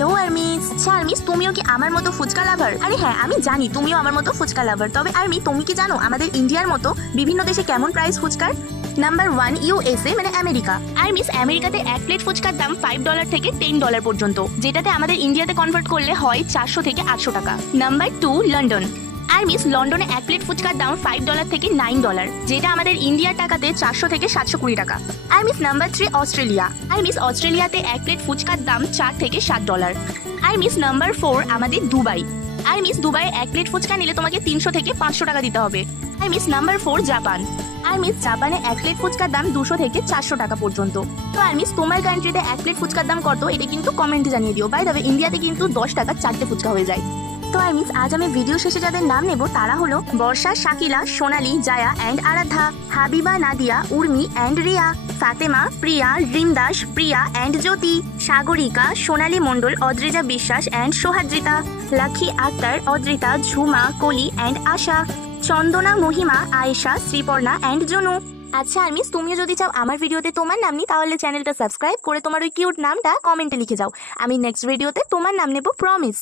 Hello আরমিস। আচ্ছা আরমিস, তুমিও কি আমার মতো ফুচকা লাভার? আরে হ্যাঁ, আমি জানি তুমিও আমার মতো ফুচকা লাভার। তবে আরমি, তুমি কি জানো আমাদের ইন্ডিয়ার মতো বিভিন্ন দেশে কেমন প্রাইস ফুচকার? নাম্বার 1 ইউএসএ মানে আমেরিকা। আরমিস, আমেরিকাতে এক প্লেট ফুচকার দাম $5 থেকে $10 পর্যন্ত, যেটাতে আমাদের ইন্ডিয়াতে কনভার্ট করলে হয় 400 থেকে 800 টাকা। Number 2 London. আরমিস, লন্ডনে এক প্লেট ফুচকার দাম $5 থেকে $9, যেটা আমাদের ইন্ডিয়ার টাকাতে 400 থেকে 720 টাকা। আরমিস, নাম্বার 3 অস্ট্রেলিয়া। আরমিস, অস্ট্রেলিয়াতে এক প্লেট ফুচকার দাম $4 থেকে $7। আরমিস, নাম্বার 4 আমাদের দুবাই। আরমিস, দুবাইয়ে এক প্লেট ফুচকা নিলে তোমাকে 300 থেকে 500 টাকা দিতে হবে। আরমিস, নাম্বার 4 জাপান। আরমিস, জাপানে এক প্লেট ফুচকার দাম 200 থেকে 400 টাকা পর্যন্ত। তো আরমিস, তোমার কান্ট্রিতে এক প্লেট ফুচকার দাম কত, এটা কিন্তু কমেন্টে জানিয়ে দিও। বাই দ্য ওয়ে, ইন্ডিয়াতে কিন্তু 10 টাকা 4টে ফুচকা হয়ে যায়। তো আরমিস, আজ আমি ভিডিও শেষে যাদের নাম নেব তারা হলো Barsha, Shakila, Sonali, Jaya and Aradhya, Habiba, Nadia, Urmi and Riya, Fatema, Priya, Rimdas, Priya and Jyoti, Sagarika, Sonali Mondal, Adrija Biswas and Sohadrita, Lakhi Akter, Adrita, Jhuma, Koli and Asha, Chandana, Mahima, Ayesha, Sriparna and Jonu. আচ্ছা আরমিস, তুমিও যদি চাও আমার ভিডিওতে তোমার নাম নি, তাহলে চ্যানেলটা সাবস্ক্রাইব করে তোমার ওই কিউট নামটা কমেন্টে লিখে যাও। আমি নেক্সট ভিডিওতে তোমার নাম নেব, প্রমিস।